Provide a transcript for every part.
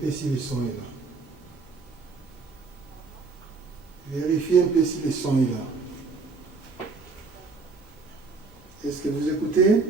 peu si le son est là. Vérifiez un peu si le son est là. Est-ce que vous écoutez?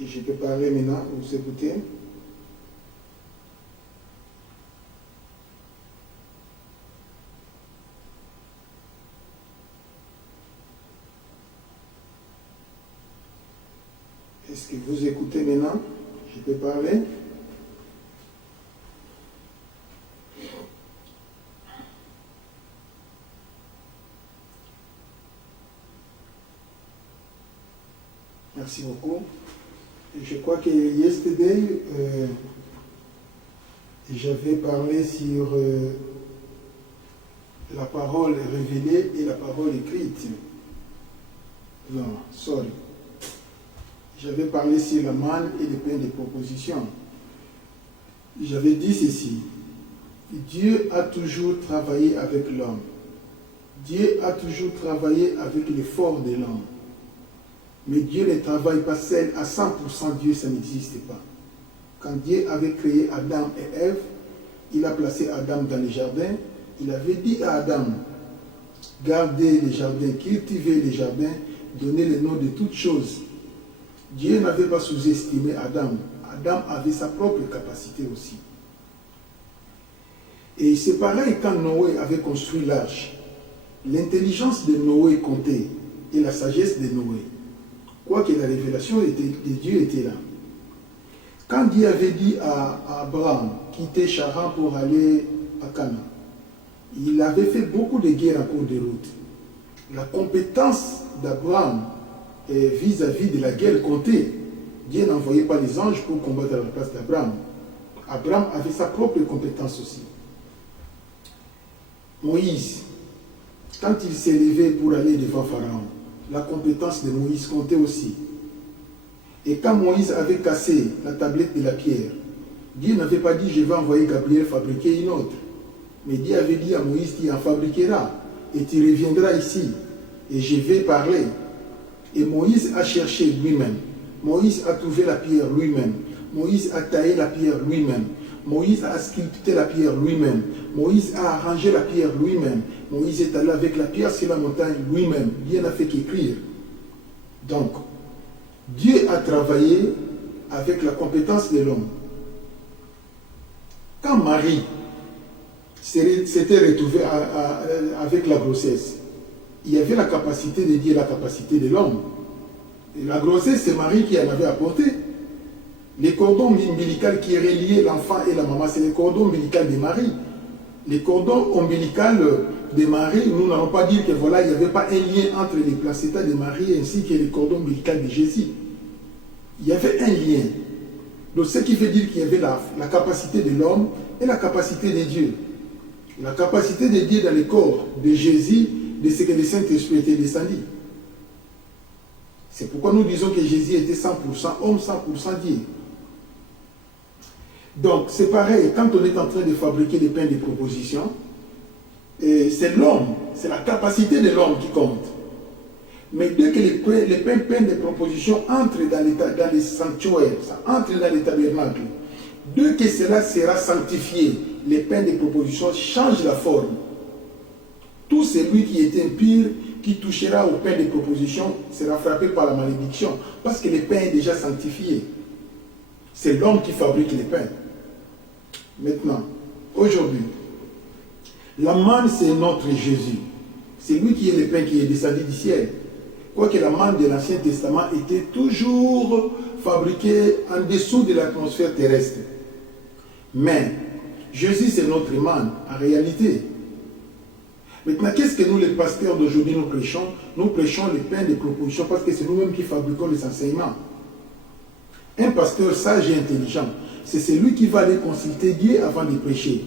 Et je peux parler maintenant, vous écoutez? Est-ce que vous écoutez maintenant? Je peux parler? Merci beaucoup. Et je crois que yesterday, j'avais parlé sur la parole révélée et la parole écrite. Non, sorry. J'avais parlé sur la manne et le pain de proposition. J'avais dit ceci. Dieu a toujours travaillé avec l'homme. Dieu a toujours travaillé avec l'effort de l'homme. Mais Dieu ne travaille pas seul à 100%, Dieu, ça n'existe pas. Quand Dieu avait créé Adam et Ève, il a placé Adam dans le jardin. Il avait dit à Adam, gardez le jardin, cultivez le jardin, donnez le nom de toutes choses. Dieu n'avait pas sous-estimé Adam. Adam avait sa propre capacité aussi. Et c'est pareil quand Noé avait construit l'arche. L'intelligence de Noé comptait et la sagesse de Noé. Quoique la révélation de Dieu était là. Quand Dieu avait dit à Abraham, quitter Charan pour aller à Canaan, il avait fait beaucoup de guerres en cours de route. La compétence d'Abraham vis-à-vis de la guerre comptait. Dieu n'envoyait pas les anges pour combattre à la place d'Abraham. Abraham avait sa propre compétence aussi. Moïse, quand il s'est levé pour aller devant Pharaon, la compétence de Moïse comptait aussi. Et quand Moïse avait cassé la tablette de la pierre, Dieu n'avait pas dit je vais envoyer Gabriel fabriquer une autre. Mais Dieu avait dit à Moïse tu en fabriqueras et tu reviendras ici et je vais parler. Et Moïse a cherché lui-même. Moïse a trouvé la pierre lui-même. Moïse a taillé la pierre lui-même. Moïse a sculpté la pierre lui-même. Moïse a arrangé la pierre lui-même. Moïse est allé avec la pierre sur la montagne lui-même. Dieu n'a fait qu'écrire. Donc, Dieu a travaillé avec la compétence de l'homme. Quand Marie s'était retrouvée avec la grossesse, il y avait la capacité de Dieu et la capacité de l'homme. La grossesse, c'est Marie qui en avait apporté. Les cordons ombilicaux qui reliaient l'enfant et la maman, c'est les cordons ombilicaux de Marie. Les cordons ombilicaux de Marie, nous n'allons pas dire que voilà, il n'y avait pas un lien entre les placentas de Marie ainsi que les cordons ombilicaux de Jésus. il y avait un lien. Donc ce qui veut dire qu'il y avait la capacité de l'homme et la capacité de Dieu. La capacité de Dieu dans le corps de Jésus, de ce que le Saint-Esprit était descendu. C'est pourquoi nous disons que Jésus était 100% homme, 100% Dieu. Donc c'est pareil, quand on est en train de fabriquer des pains de proposition, c'est l'homme, c'est la capacité de l'homme qui compte. Mais dès que les pains de proposition entrent dans les sanctuaires, ça entre dans les tabernacles, dès que cela sera sanctifié, les pains de proposition changent la forme. Tout celui qui est impur, qui touchera au pain de proposition, sera frappé par la malédiction, parce que le pain est déjà sanctifié. C'est l'homme qui fabrique les pains. Maintenant, aujourd'hui, la manne, c'est notre Jésus. C'est lui qui est le pain qui est descendu du ciel. Quoique la manne de l'Ancien Testament était toujours fabriquée en dessous de l'atmosphère terrestre. Mais Jésus, c'est notre manne, en réalité. Maintenant, qu'est-ce que nous, les pasteurs d'aujourd'hui, nous prêchons? Nous prêchons les pains de proposition parce que c'est nous-mêmes qui fabriquons les enseignements. Un pasteur sage et intelligent, c'est celui qui va aller consulter Dieu avant de prêcher.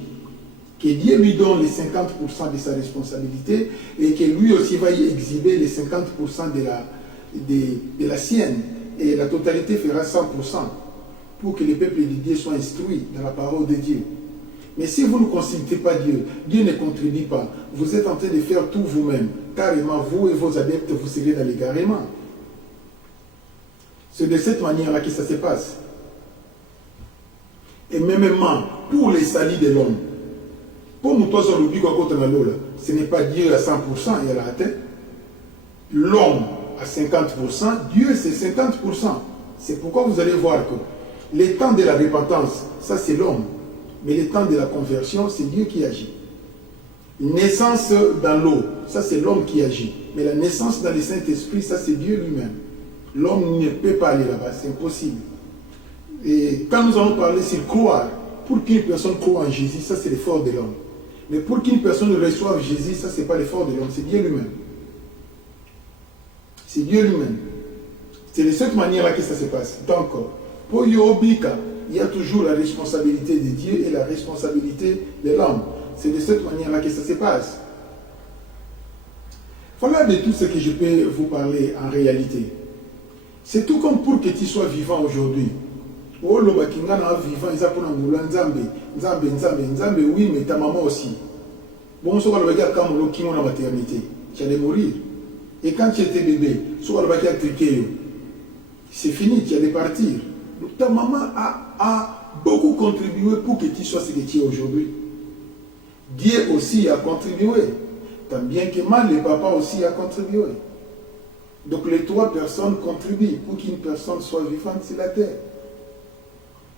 Que Dieu lui donne les 50% de sa responsabilité et que lui aussi va y exhiber les 50% de la sienne. Et la totalité fera 100% pour que le peuple de Dieu soit instruit dans la parole de Dieu. Mais si vous ne consultez pas Dieu, Dieu ne contribue pas. Vous êtes en train de faire tout vous-même. Carrément, vous et vos adeptes, vous serez dans l'égarement. C'est de cette manière-là que ça se passe. Et mêmement, pour les salis de l'homme, pour nous tous, ce n'est pas Dieu à 100% et à la atteinte. L'homme à 50%, Dieu c'est 50%. C'est pourquoi vous allez voir que les temps de la repentance, ça c'est l'homme. Mais le temps de la conversion, c'est Dieu qui agit. Naissance dans l'eau, ça c'est l'homme qui agit. Mais la naissance dans le Saint-Esprit, ça c'est Dieu lui-même. L'homme ne peut pas aller là-bas, c'est impossible. Et quand nous allons parler sur croire, pour qu'une personne croit en Jésus, ça c'est l'effort de l'homme. Mais pour qu'une personne reçoive Jésus, ça c'est pas l'effort de l'homme, c'est Dieu lui-même. C'est Dieu lui-même. C'est de cette manière-là que ça se passe. Donc, pour Yobika, il y a toujours la responsabilité de Dieu et la responsabilité de l'homme. C'est de cette manière-là que ça se passe. Voilà de tout ce que je peux vous parler en réalité. C'est tout comme pour que tu sois vivant aujourd'hui. Oh, le bakingana vivant, ils appellent Nzambe, oui, mais ta maman aussi. Bon, on se voit le bagage comme le qui la maternité. Tu allais mourir. Et quand tu étais bébé, soit le bagage triqué, c'est fini, tu allais partir. Donc ta maman a beaucoup contribué pour que tu sois ce que tu es aujourd'hui. Dieu aussi a contribué. Tant bien que mal, le papa aussi a contribué. Donc les trois personnes contribuent pour qu'une personne soit vivante sur la terre.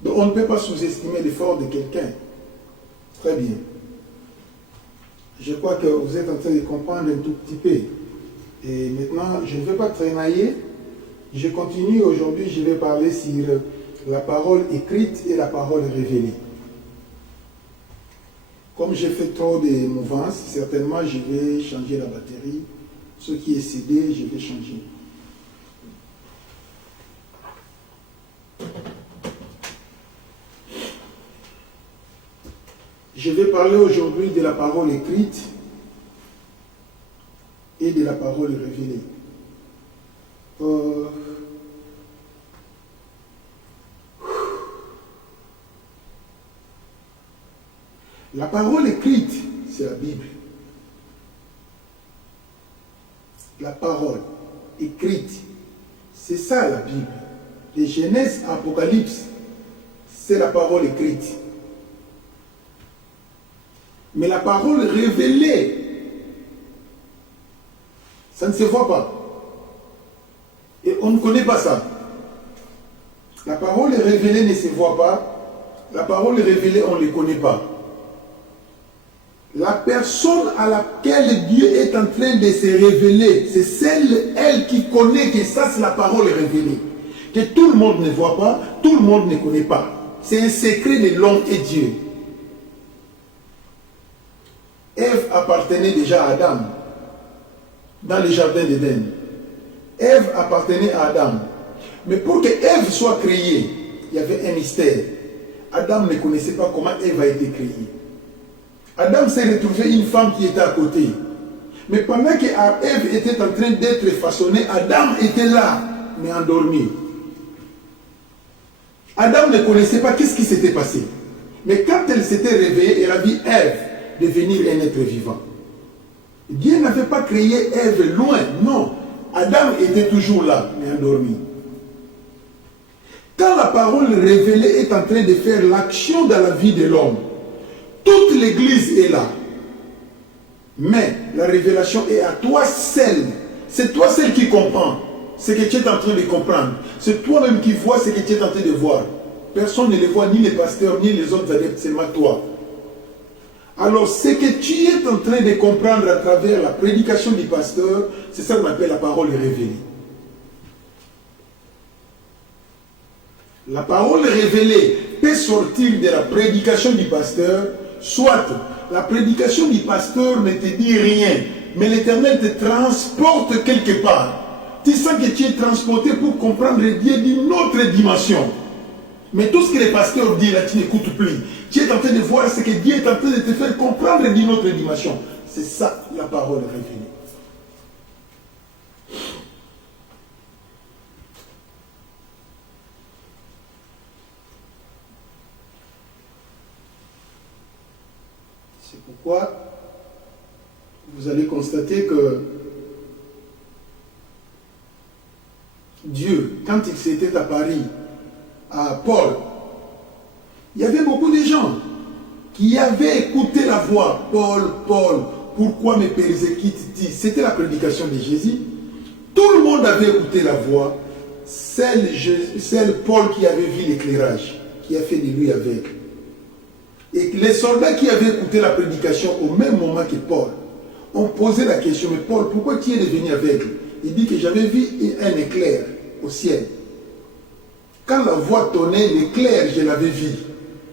Donc on ne peut pas sous-estimer l'effort de quelqu'un. Très bien. Je crois que vous êtes en train de comprendre un tout petit peu. Et maintenant, je ne vais pas traînailler. Je continue. Aujourd'hui, je vais parler sur la parole écrite et la parole révélée. Comme j'ai fait trop de mouvances, certainement je vais changer la batterie. Ce qui est CD, je vais changer. Je vais parler aujourd'hui de la parole écrite et de la parole révélée. La parole écrite, c'est la Bible. La parole écrite, c'est ça la Bible. De Genèse à Apocalypse, c'est la parole écrite. Mais la parole révélée, ça ne se voit pas. Et on ne connaît pas ça. La parole révélée ne se voit pas. La parole révélée, on ne les connaît pas. La personne à laquelle Dieu est en train de se révéler, c'est celle, elle, qui connaît que ça, c'est la parole révélée. Que tout le monde ne voit pas, tout le monde ne connaît pas. C'est un secret de l'homme et Dieu. Ève appartenait déjà à Adam, dans le jardin d'Éden. Ève appartenait à Adam. Mais pour que Ève soit créée, il y avait un mystère. Adam ne connaissait pas comment Ève a été créée. Adam s'est retrouvé une femme qui était à côté. Mais pendant que Ève était en train d'être façonnée, Adam était là, mais endormi. Adam ne connaissait pas qu'est-ce qui s'était passé. Mais quand elle s'était réveillée, elle a vu Ève devenir un être vivant. Dieu n'avait pas créé Ève loin, non. Adam était toujours là, mais endormi. Quand la parole révélée est en train de faire l'action dans la vie de l'homme, toute l'église est là. Mais la révélation est à toi seul. C'est toi seul qui comprends ce que tu es en train de comprendre. C'est toi-même qui vois ce que tu es en train de voir. Personne ne le voit, ni les pasteurs, ni les autres adeptes, seulement toi. Alors, ce que tu es en train de comprendre à travers la prédication du pasteur, c'est ça qu'on appelle la parole révélée. La parole révélée peut sortir de la prédication du pasteur, soit la prédication du pasteur ne te dit rien, mais l'Éternel te transporte quelque part. Tu sens que tu es transporté pour comprendre Dieu d'une autre dimension. Mais tout ce que le pasteur dit là, tu n'écoutes plus. Tu es en train de voir ce que Dieu est en train de te faire comprendre d'une autre dimension. C'est ça la parole révélée. C'est pourquoi vous allez constater que Dieu, quand il s'était apparu à Paul, il y avait beaucoup de gens qui avaient écouté la voix. Paul, Paul, pourquoi me persécutes-tu? C'était la prédication de Jésus. Tout le monde avait écouté la voix. Seul Paul qui avait vu l'éclairage, qui a fait de lui aveugle. Et les soldats qui avaient écouté la prédication au même moment que Paul ont posé la question, mais Paul, pourquoi tu es devenu aveugle? Il dit que j'avais vu un éclair au ciel. Quand la voix tonnait, l'éclair, je l'avais vu.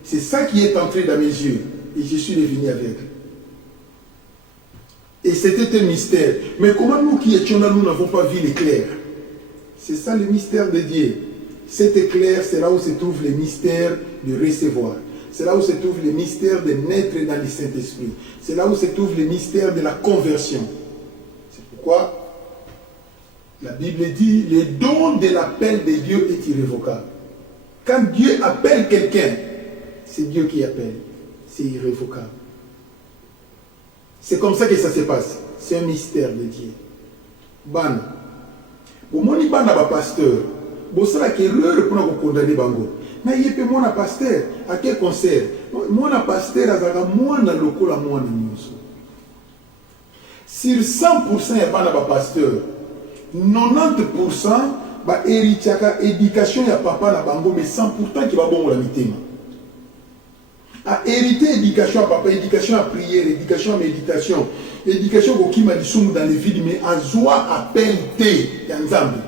C'est ça qui est entré dans mes yeux. Et je suis devenu aveugle. Et c'était un mystère. Mais comment nous qui étions là, nous n'avons pas vu l'éclair? C'est ça le mystère de Dieu. Cet éclair, c'est là où se trouve le mystère de recevoir. C'est là où se trouve le mystère de naître dans le Saint-Esprit. C'est là où se trouve le mystère de la conversion. C'est pourquoi la Bible dit, le don de l'appel de Dieu est irrévocable. Quand Dieu appelle quelqu'un, c'est Dieu qui appelle. C'est irrévocable. C'est comme ça que ça se passe. C'est un mystère de Dieu. Ban. Pour moi, il bana ba pasteur. Bon, ça la erreur pour nous condamner bango. Mais il peut moi pasteur. À quel concert? Moi pasteur azaka moi na lokola moi na nyuso. Sur 100% ya bana ba pasteur. 90% ba héritiaka éducation ya papa na bango, mais 100% qui va bon la mitema. A hérité éducation à papa, éducation à prière, éducation à méditation, éducation au kima lisum dans les vides, mais à joie appel té yanzambi.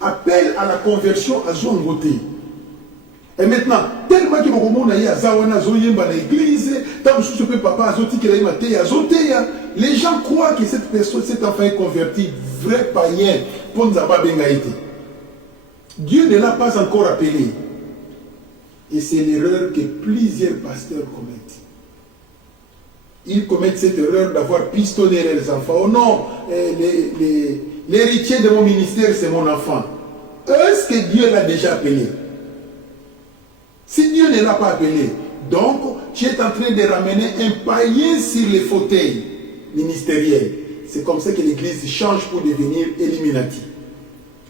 Appel à la conversion à joie ngoté. Et maintenant, tellement que beaucoup de gens zawana zoyemba na église, tant que ce papa azoti que la maté azoté, les gens croient que cette personne, cet enfant est converti, vrai païen, pour nous avoir bengaïté. Dieu ne l'a pas encore appelé. Et c'est l'erreur que plusieurs pasteurs commettent. Ils commettent cette erreur d'avoir pistonné les enfants. Oh non, l'héritier de mon ministère, c'est mon enfant. Est-ce que Dieu l'a déjà appelé? Si Dieu ne l'a pas appelé, donc tu es en train de ramener un païen sur les fauteuils ministériels. C'est comme ça que l'Église change pour devenir Illuminati.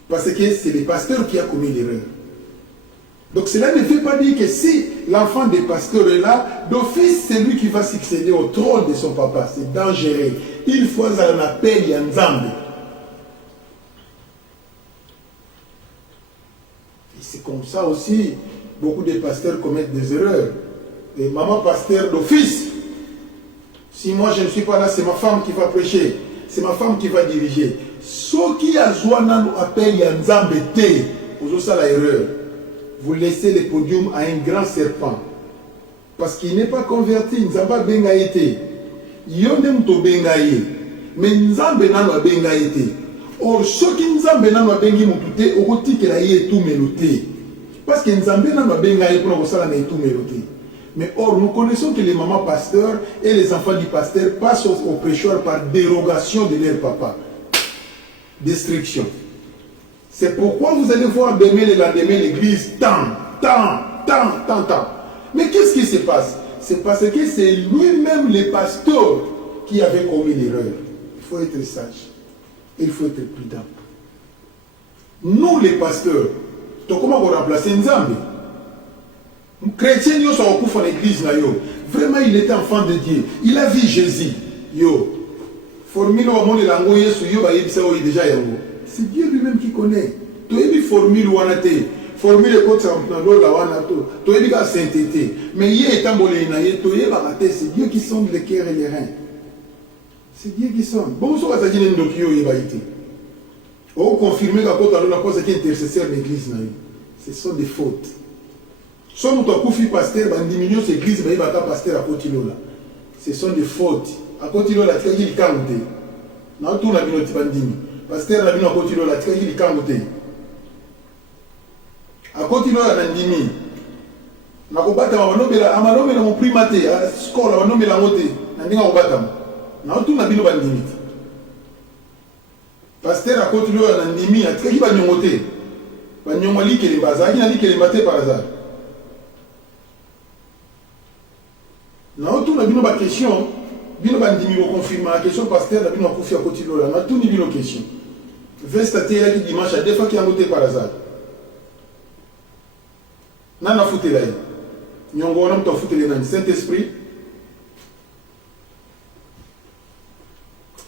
Parce que c'est le pasteur qui a commis l'erreur. Donc cela ne veut pas dire que si l'enfant des pasteurs est là, d'office c'est lui qui va succéder au trône de son papa. C'est dangereux. Il faut un appel Yanzambe. Et c'est comme ça aussi, beaucoup de pasteurs commettent des erreurs. Et maman pasteur d'office. Si moi je ne suis pas là, c'est ma femme qui va prêcher. C'est ma femme qui va diriger. Ceux qui a Zouana nous appellent Yanzambe T. Vous ça la erreur. Vous laissez le podium à un grand serpent. Parce qu'il n'est pas converti. Nzamba bengaïté. Yonem to bengaï. Mais Nzambe nano bengaïté. Or, ceux qui nous amènent à bengi moutouté, au côté que la yé tout méloté. Parce que nous amènent à bengi pour nous ça tout méloté. Mais or, nous connaissons que les mamans pasteurs et les enfants du pasteur passent au prêcheur par dérogation de leur papa. Destruction. C'est pourquoi vous allez voir demain le lendemain l'église tant. Mais qu'est-ce qui se passe? C'est parce que c'est lui-même le pasteur qui avait commis l'erreur. Il faut être sage. Il faut être prudent. Nous les pasteurs, comment vous remplacer Nzambe? Chrétien, nous sommes au dans l'église. Vraiment, il était enfant de Dieu. Il a vu Jésus. Formule c'est Dieu lui-même qui connaît. Tu as vu formule ou anate. Formule côté la wanato. Tu as vu la sainteté. Mais il est tambolé c'est Dieu qui sonde les cœurs et les reins. C'est Dieu qui sonde. Bon, ça va dire que tu as été. On confirme que la cause qui est intercesseur de l'église. Ce sont des fautes. Si on a un pasteur, on diminue l'église, mais il va pas pasteur à côté de là. Ce sont des fautes. À côté de là, tu as dit qu'il y a un na tout na bino tibandimi pasteur na bino akoti lo la tikaki likambo te akoti lo na ndimi na kobata manomela amalomela mo primate a skola manomela ngote na ndinga kobata na tout na bino bandimi pasteur akoti lo na ndimi atikaki banyongo te banyongo likele bazaki na likele mate par hasard na tout na bino ba question. Bino bandimi mo confirme la question pasteur bino akufi akoti lola na tout ni bino question. Vestate ya dimanche à deux fois qui a monté par hasard. Nana fouté là. Nyongo na mto fouté le Saint-Esprit.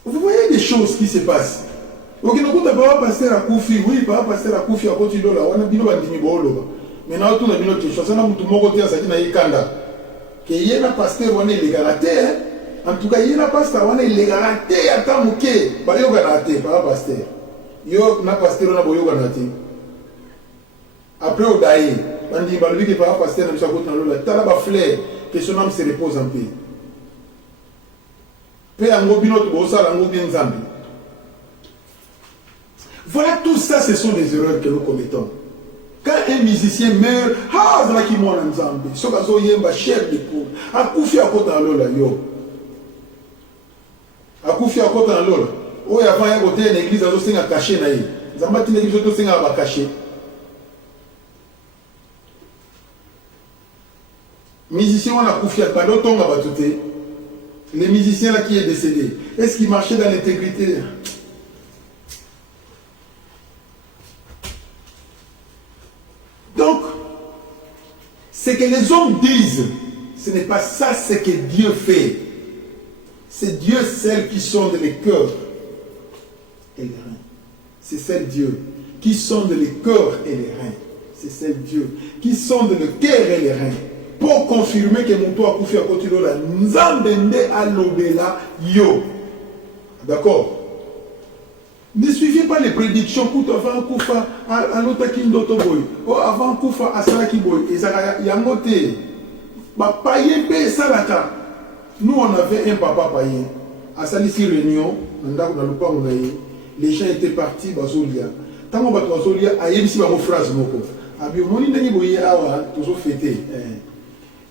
Vous voyez des choses qui se passent. OK, nous pas papa pasteur akufi, oui, papa pasteur akufi akoti lola wana bino bandimi bolo. Mais na tout na bino question ça na mutu moko te asaki na yekanda. Que yena pasteur wana illégalité. En tout cas, il y a un pasteur qui est garanté à ta mouke. Il y a un pasteur. Il y a un pasteur qui est garanté. Après, il y a un pasteur qui est garanté. Il y a un fleur que son âme se repose en paix. Voilà, tout ça, ce sont des erreurs que nous commettons. Quand un musicien meurt, ah, c'est là qui m'a en Zambie. Ce qu'il y a un chef de poule. A koufi à côté de l'eau. Akufi à côté de l'eau. Oh, il y a un côté de l'église, il y a un caché. Il y a une église, il y a un caché. Musicien, on a Koufi à pas d'autres, on a battuté. Les musiciens là qui est décédé, est-ce qu'il marchait dans l'intégrité? Donc, ce que les hommes disent, ce n'est pas ça ce que Dieu fait. C'est Dieu seul qui sonde les cœurs et les reins. C'est seul Dieu qui sonde les cœurs et les reins. C'est seul Dieu qui sonde le cœur et les reins. Pour confirmer que mon toit a couffé à côté de la Nzambende à l'obéla yo. D'accord? Ne suivez pas les prédictions pour avant Koufa à l'autre qui d'auto boy. Oh, avant Koufa à Salaki boy. Et ça y a moté. Bah, paye paye salaka. Nous, on avait un papa païen. À Salissi Réunion, les gens étaient partis à Zolia. Tant qu'on va à Zolia, à Yemsi, on phrase moko. Abi moni nani boye awa, toujours fêté.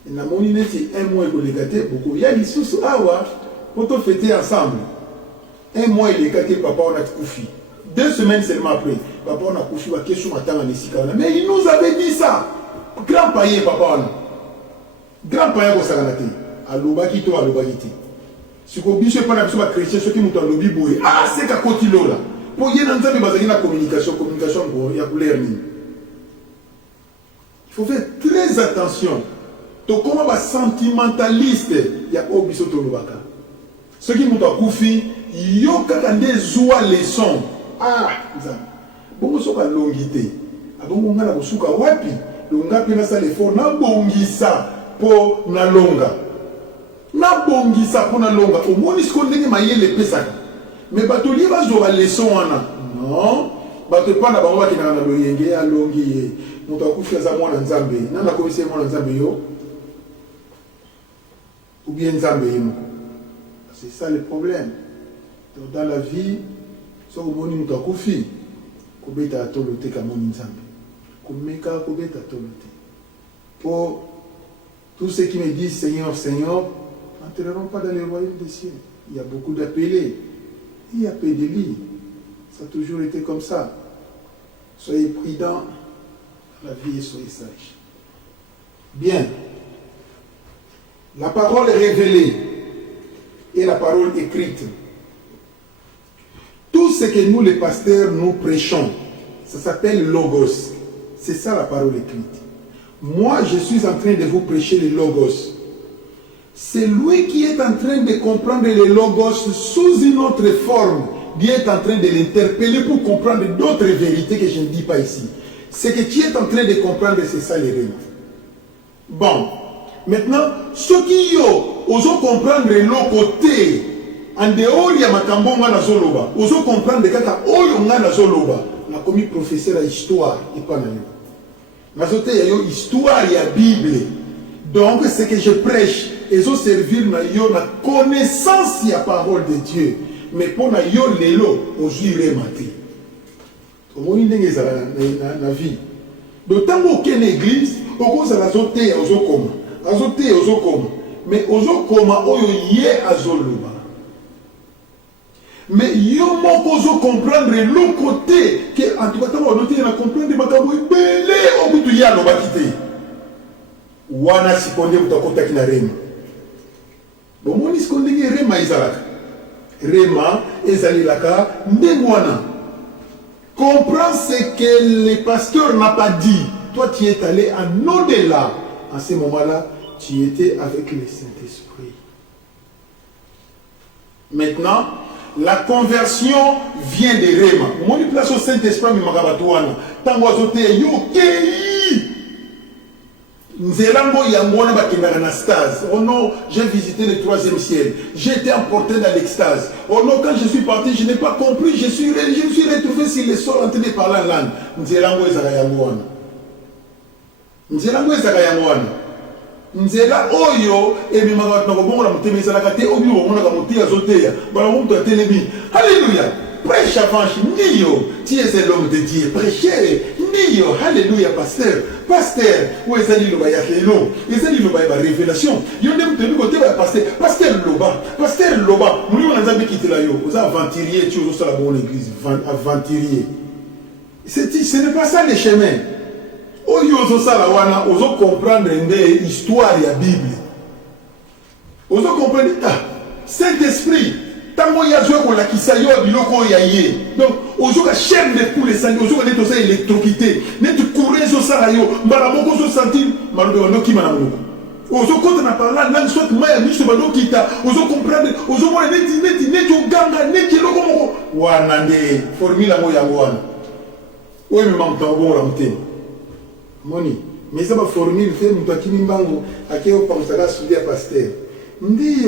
Na moni neti un mois pour les gâter beaucoup. Il y a des sous awa pour te fêter ensemble. Un mois il est gâté, papa on a koufi. 2 semaines seulement après, papa on a koufi, wa question attend à Nessika. Mais il nous avait dit ça. Grand païen, papa on. Grand païen au Saganate. Alobaki to alobaki te. Si ko biso pas na biso ba chrétien ceux qui muto alobi boye. Ah c'est ka koti lola. Pour yena nzabe bazaki na communication ko ya couleur ni. Il faut faire très attention. To comment ba sentimentaliste ya obiso to lobaka. Ceux qui muto akufi yo kaka nde zoa leçon. Ah nzabe. Bongo soka longité. Abongo ngala bosuka wapi? Longa pena sa l'effort na bongisa po na longa. Na bongisa pour na longa au moins ce qu'on dit mayele pesaka mais batoli va jouer leçon wana non bato pas na bango qui na loyenge alongi moto akufi za mwana nzambe na komisi mwana nzambe yo ou bien nzambe yemo. C'est ça le problème. Donc dans la vie so komoni mutu akufi kobeta atolo te kamoni nzambe komeka kobeta atolo te pour tous ceux qui me disent Seigneur Seigneur n'entreront pas dans le royaume des cieux. Il y a beaucoup d'appelés, il y a peu de lits. Ça a toujours été comme ça. Soyez prudents dans la vie et soyez sages. Bien. La parole révélée et la parole écrite. Tout ce que nous, les pasteurs, nous prêchons, ça s'appelle Logos. C'est ça la parole écrite. Moi, je suis en train de vous prêcher le Logos. C'est lui qui est en train de comprendre le Logos sous une autre forme, qui est en train de l'interpeller pour comprendre d'autres vérités que je ne dis pas ici. Ce que tu es en train de comprendre, c'est ça les règles. Bon, maintenant, ceux qui osent comprendre le côté, en dehors, il y a Makambo na Zoloba, osent comprendre kaka oyo na Zoloba, on a commis professeur à histoire, et pas na yo. Na zote ya yo histoire ya Bible. Donc, ce que je prêche, ils ont servi na yo na connaissance ya parole de Dieu. Mais pour na yo lelo, aujourd'hui maté. Comment il est na vie. D'autant qu'aucune église, au cause de la zote ya ozokoma. Azote ozokoma. Mais ozokoma oyo yé azoloba. Mais yo moko zo comprendre le côté que en tout cas on noté na comprendre makambo belé au bout du ya lo bakité. Wana sikonde utakota kina rema. Bon moni sikonde ki rema izalaka. Rema ezalilaka ndengwana. Comprends ce que le pasteur n'a pas dit. Toi tu es allé en au-delà. En ce moment-là, tu étais avec le Saint-Esprit. Maintenant, la conversion vient de Rema. Mon place au Saint-Esprit, mais Magabatouana. Tango azote yo kei. Nzelango yamona bakindaka na stase. Oh non, j'ai visité le 3e ciel. J'ai été emporté dans l'extase. Oh non, quand je suis parti, je n'ai pas compris. Je me suis retrouvé sur le sol en train de parler en langue. Nzelango ezaka yamona. Nzelango ezaka yamona. Nzela oyo ememaka na kobongola motema ezalaka te obi omonaka moteya azoteya bala moto atelemi. Alléluia. Prêche avance ndiyo. Tu es l'homme de Dieu. Prêchez ndiyo. Alléluia pasteur. Pasteur. Où est ali loba ya lelo? Ezali loba ya révélation. Yo ndem tenu côté ba pasteur. Pasteur loba. Pasteur loba. Muri on nzambe kitela yo. Oza aventurier tu ozo sala bonne église. Aventurier. Ce n'est pas ça le chemin. Oyo ozo sala wana ozo comprendre nde histoire ya Bible. Ozo comprendre Saint-Esprit tango ya zo ko la kisayo biloko ya ye. Donc ozo ka chair de poulet sang ozo ka neto ça électrocuté. Neto courir zo sala yo mbala moko zo sentir malobe onoki mana moko. Ozo kota na parla na soit maya miso bado kita ozo comprendre ozo mona neti ganga neti loko moko wana nde formula mo ya wana. Oyo me mamta bo la mutema. Moni, mais ça va former le fait que tu m'imbango à qui on pense à la souder à pasteur. Ndi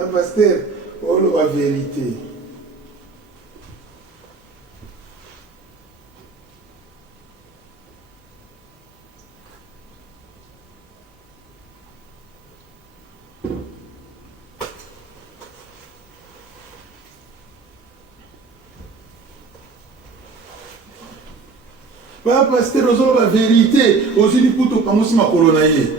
à pasteur, oh la vérité. Pas pasteur aux la vérité aussi du puto comme si ma colonaye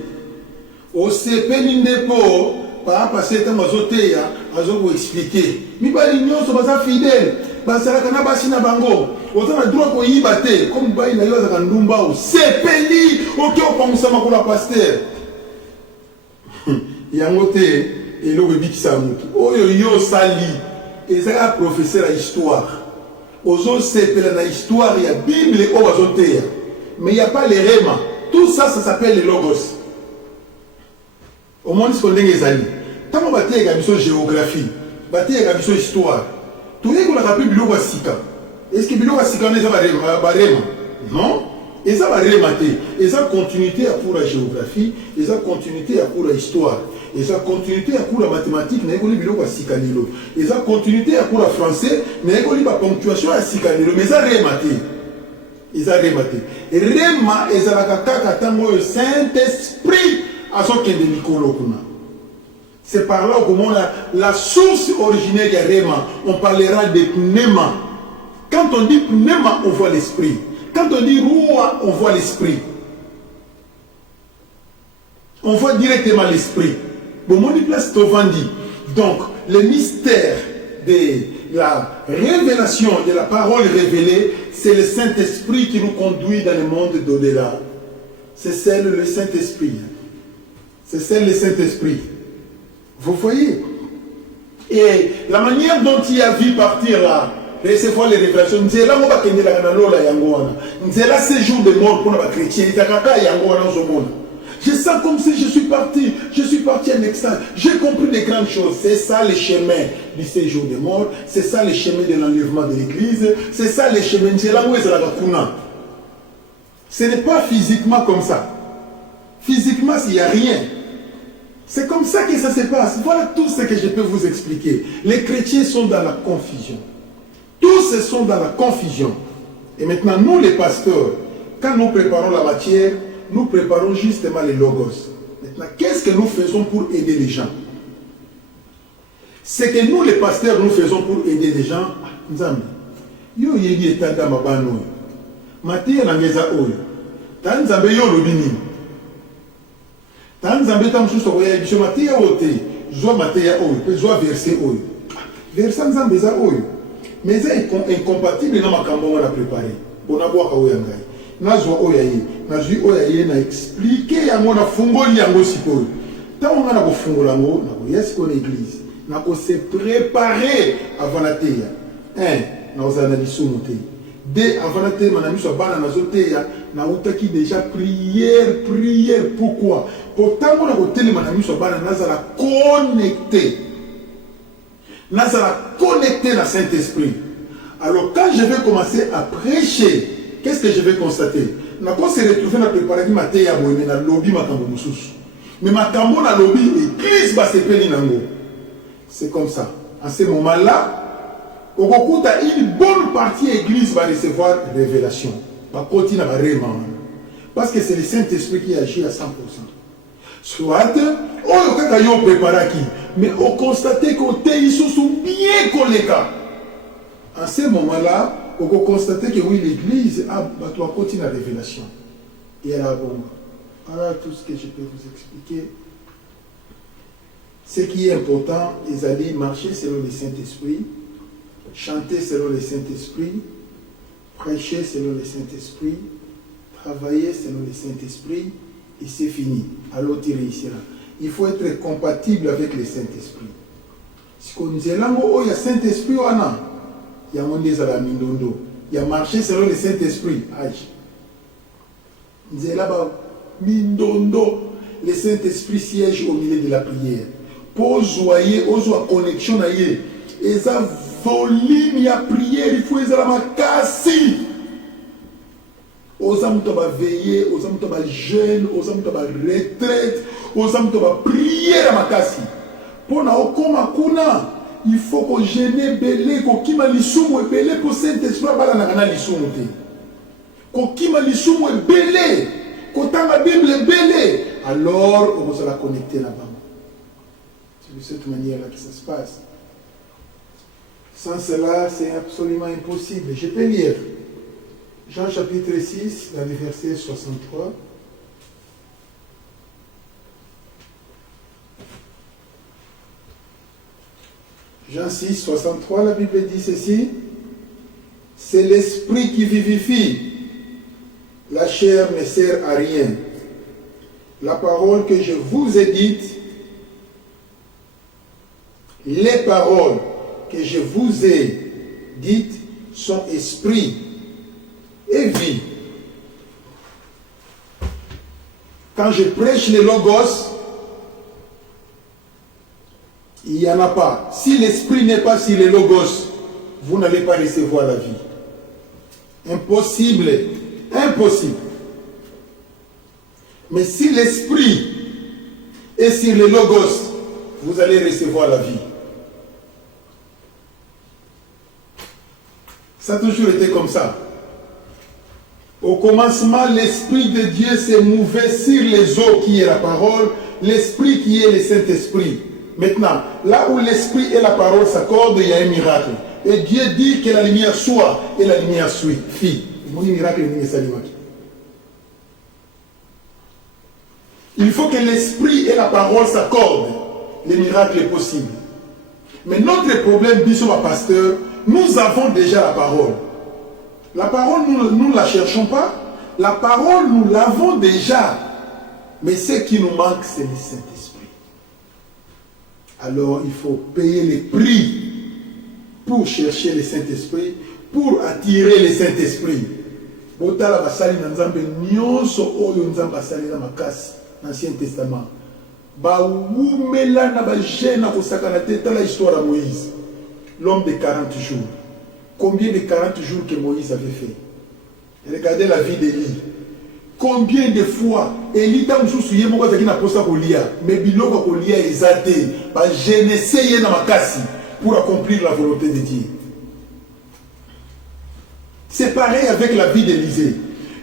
au CP n'indepo pas passer tant mazoteya azo expliquer mi bali nyonso baza fidèle basala kana basina bango ozana droit ko yibate comme bayi na yo za ndumba au CP li oki opangusa makolo pasteur yango te elo bebikisa mutu oyo yo sali ezaka professeur à histoire. Ozo sepela na histoire ya Bible o azoteya. Mais il n'y a pas les Rema. Tout ça, ça s'appelle les Logos. Au monde, ce qu'on dit, les amis. Tant qu'on bâtit avec la géographie, bâtit avec la histoire, tout le monde a rappelé Bilo Wasika. Est-ce que Bilo Wasika n'est pas Rema? Non. Et ça va remater. Et ça continuité pour la géographie, et ça continuité pour la histoire. Et ça continuité pour la mathématique, n'est pas Bilo Wasikanilo. Et ça continuité pour la français, n'est pas la ponctuation à Sikanilo. Mais ça remater. Et ça remater. Et Rema, et ça la kaka tango le Saint-Esprit à son kende Mikolo kuna. C'est par là où la source originaire de Rema, on parlera de pneuma. Quand on dit pneuma, on voit l'esprit. Quand on dit roi, on voit l'esprit. On voit directement l'esprit. Bon, mon place Tovandi. Donc, le mystère de la révélation, de la parole révélée, c'est le Saint-Esprit qui nous conduit dans le monde d'au-delà. C'est celle le Saint-Esprit. C'est celle le Saint-Esprit. Vous voyez? Et la manière dont il a vu partir là, recevoir les révélations, c'est là où on va kende la kanalola yangoana. C'est là séjour de mort pour les chrétiens. Je sens comme si je suis parti en extase. J'ai compris des grandes choses. C'est ça le chemin du séjour des morts. C'est ça le chemin de l'enlèvement de l'église. C'est ça le chemin. C'est là où est la kuna. Ce n'est pas physiquement comme ça. Physiquement, il n'y a rien. C'est comme ça que ça se passe. Voilà tout ce que je peux vous expliquer. Les chrétiens sont dans la confusion. Tous sont dans la confusion. Et maintenant, nous les pasteurs, quand nous préparons la matière, nous préparons justement les logos. Maintenant, qu'est-ce que nous faisons pour aider les gens? Ce que nous, les pasteurs, nous faisons pour aider les gens, Nzambi, yo yedi etanda mabano, matia nangeza oyo, tanzambe yo lobini, tanzambe tamsuso koya ebisho matia ote, zwa matia oyo, zwa verset oyo, verset nzambe za oyo, mais c'est incompatible na makambo on a préparé, bona boaka oyo ngai. Nazwa oyaye, nazwi oyaye na expliquer yango na fungoli yango sikoyo. Tant on a na fungola yango, na ko yesko na église, na ko se préparer avant la teya. Na ozana lisumu te. Deux, avant la teya na miso bana na zoteya, na utaki déjà prière. Pourquoi? Pourtant on a ko telema na miso bana nazala connecté. Nazala connecté na Saint-Esprit. Alors quand je vais commencer à prêcher, qu'est-ce que je vais constater? Je vais se retrouver dans le préparation de la lobby makambo mususu. Mais makambo na lobby, l'église va se payer nango. C'est comme ça. En ce moment-là, une bonne partie de l'église va recevoir révélation. Va continuer à vraiment. Parce que c'est le Saint-Esprit qui agit à 100%. Soit, on prépare qui. Mais on constate que les sont bien collés. En ce moment-là, on peut constater que oui, l'église a continué la révélation. Et elle a bon. Voilà tout ce que je peux vous expliquer. Ce qui est important, ils allaient marcher selon le Saint-Esprit, chanter selon le Saint-Esprit, prêcher selon le Saint-Esprit, travailler selon le Saint-Esprit, et c'est fini. Alors tu réussiras. Il faut être compatible avec le Saint-Esprit. Si on dit là, il y a Saint-Esprit, il y a mondes à la mindondo. Il y a marché selon le Saint-Esprit. Il y a là-bas, mindondo. Le Saint-Esprit siège au milieu de la prière. Pour joyer, aux connexion à y. Et ça volume, il y a prière, il faut la makasi. Aux hommes qui vont veiller, aux hommes qui vont jeûner, aux hommes qui vont retraite, aux hommes qui vont prier à makasi. Pour na okoma kuna. Il faut que je belé, que kima lisumu e belé pour Saint-Esprit bala na kana lisumu te. Que kima lisumu e belé, que tanga Bible e belé, alors on va la connecter là-bas. C'est de cette manière-là que ça se passe. Sans cela, c'est absolument impossible. Je peux lire Jean chapitre 6, dans le verset 63. Jean 6, 63, la Bible dit ceci. C'est l'esprit qui vivifie. La chair ne sert à rien. La parole que je vous ai dite, les paroles que je vous ai dites sont esprit et vie. Quand je prêche les logos, il n'y en a pas. Si l'esprit n'est pas sur les logos, vous n'allez pas recevoir la vie. Impossible. Impossible. Mais si l'esprit est sur les logos, vous allez recevoir la vie. Ça a toujours été comme ça. Au commencement, l'Esprit de Dieu s'est mouvé sur les eaux qui est la parole, l'Esprit qui est le Saint-Esprit. Maintenant, là où l'Esprit et la parole s'accordent, il y a un miracle. Et Dieu dit que la lumière soit, et la lumière suit. Il faut que l'esprit et la parole s'accordent. Les miracles est possible. Mais notre problème, Bishop pasteur, nous avons déjà la parole. La parole, nous ne la cherchons pas. La parole, nous l'avons déjà. Mais ce qui nous manque, c'est le Saint-Esprit. Alors, il faut payer les prix pour chercher le Saint-Esprit, pour attirer le Saint-Esprit. Botala basali na nzambe nyonso oyo nzambe asali na makasi na Ancien Testament. Ba wumela na ba jena kosakana teta la histoire de Moïse, l'homme de 40 jours. Combien de 40 jours que Moïse avait fait? Regardez la vie d'Élie. Combien de fois Élie ta mususu ye moko zaki na posa kolia, mais biloko kolia ezate, ba jenese ye na makasi pour accomplir la volonté de Dieu. C'est pareil avec la vie d'Élisée.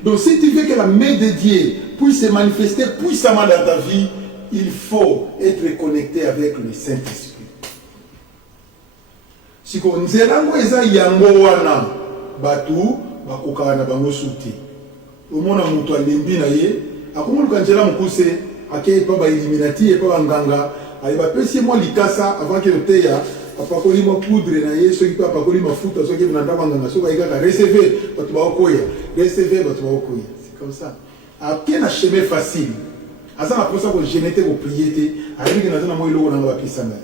Donc si tu veux que la main de Dieu puisse se manifester puissamment dans ta vie, il faut être connecté avec le Saint-Esprit. Si on nzelango eza yango wana batu bakoka na bango suti. Omona mutu alembi na ye, akomona kanjela mukuse akei pa ba Illuminati et pa nganga, ay ba pesi mo likasa avant que le teya apakoli ma poudre na ye, soki pa apakoli mafuta soki na ndako nganga soki ayika recevoir batu ba okoya, recevoir batu ba okoya. C'est comme ça. Après na chemin facile. Asa na posa ko genete ko prier te, ayi na zana mo iloko na ba pisanga.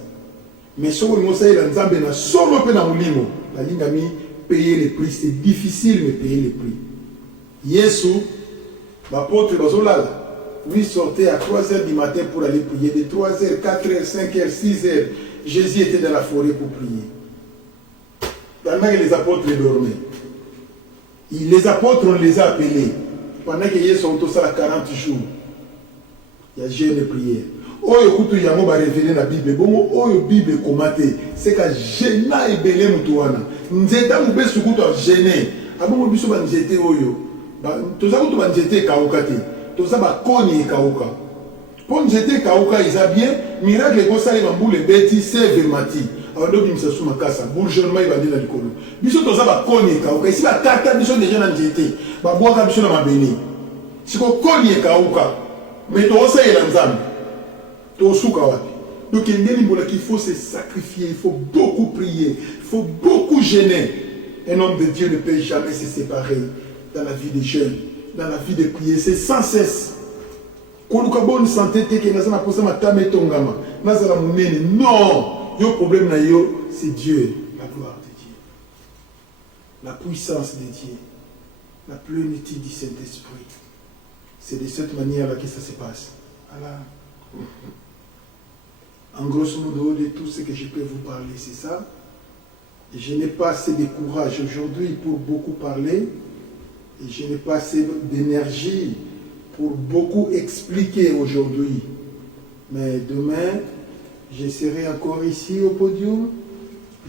Mais si on a la nzambe na solo pe na mulimo, la lingami payer les prix, c'est difficile mais payer les prix. Yesu, l'apôtre Bazolala, lui sortait à 3h du matin pour aller prier. De 3h, 4h, 5h, 6h, Jésus était dans la forêt pour prier. Pendant que les apôtres dormaient. Les apôtres, on les a appelés. Pendant que Yesu a autosé à 40 jours, il y a jeûne et prière. Oyo kutu yango ba révéler la Bible. Bongo oyo Bible komate. C'est que gêna et belé mutuana. Nzeta mube sukutu a gêné. Abongo biso ba nzete oyo. Toza kutu ba nzete kaoka te. Toza ba koni kaoka. Pour nzete kaoka isa bien. Miracle kosali bambule beti seve mati. Ando bimisa suma kasa. Bourgeonement ibandi na likolo. Biso toza ba koni kaoka. Ici ba kata biso déjà na nzete. Ba boaka biso na mabeni. Siko koni kaoka. Mais toza yela nzambe. Donc il faut se sacrifier, il faut beaucoup prier, il faut beaucoup gêner. Un homme de Dieu ne peut jamais se séparer dans la vie des jeunes, dans la vie de prier, c'est sans cesse. Non, le problème c'est Dieu, la gloire de Dieu, la puissance de Dieu, la plénitude du Saint-Esprit. C'est de cette manière-là que ça se passe. Voilà. En grosso modo, de tout ce que je peux vous parler, c'est ça. Je n'ai pas assez de courage aujourd'hui pour beaucoup parler. Et je n'ai pas assez d'énergie pour beaucoup expliquer aujourd'hui. Mais demain, je serai encore ici au podium.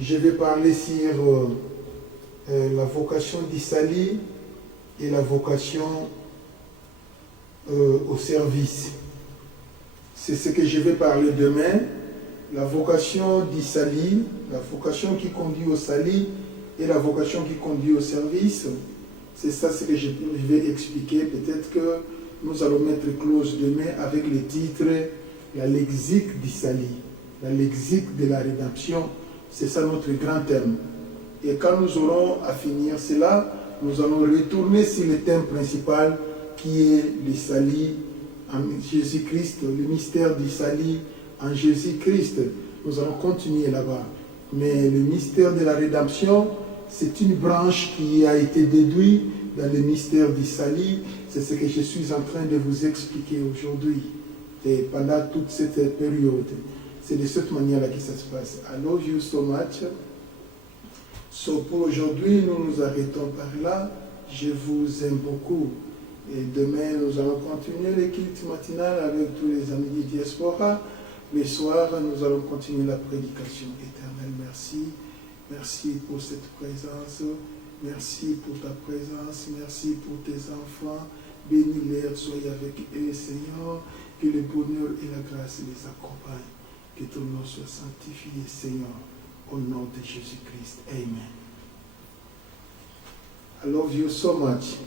Je vais parler sur la vocation d'Issali et la vocation au service. C'est ce que je vais parler demain. La vocation d'Issali, la vocation qui conduit au Sali et la vocation qui conduit au service. C'est ça ce que je vais expliquer. Peut-être que nous allons mettre close demain avec le titre La lexique d'Issali, la lexique de la rédemption. C'est ça notre grand thème. Et quand nous aurons à finir cela, nous allons retourner sur le thème principal qui est l'Issali en Jésus-Christ, le mystère d'Issali en Jésus-Christ. Nous allons continuer là-bas. Mais le mystère de la rédemption, c'est une branche qui a été déduite dans le mystère d'Issali. C'est ce que je suis en train de vous expliquer aujourd'hui. Et pendant toute cette période, c'est de cette manière-là que ça se passe. I love you so much. So pour aujourd'hui, nous nous arrêtons par là. Je vous aime beaucoup. Et demain, nous allons continuer les cultes matinales avec tous les amis du diaspora. Le soir, nous allons continuer la prédication éternelle. Merci. Merci pour cette présence. Merci pour ta présence. Merci pour tes enfants. Bénis-les, soyez avec eux, Seigneur. Que le bonheur et la grâce les accompagnent. Que ton nom soit sanctifié, Seigneur. Au nom de Jésus-Christ. Amen. I love you so much.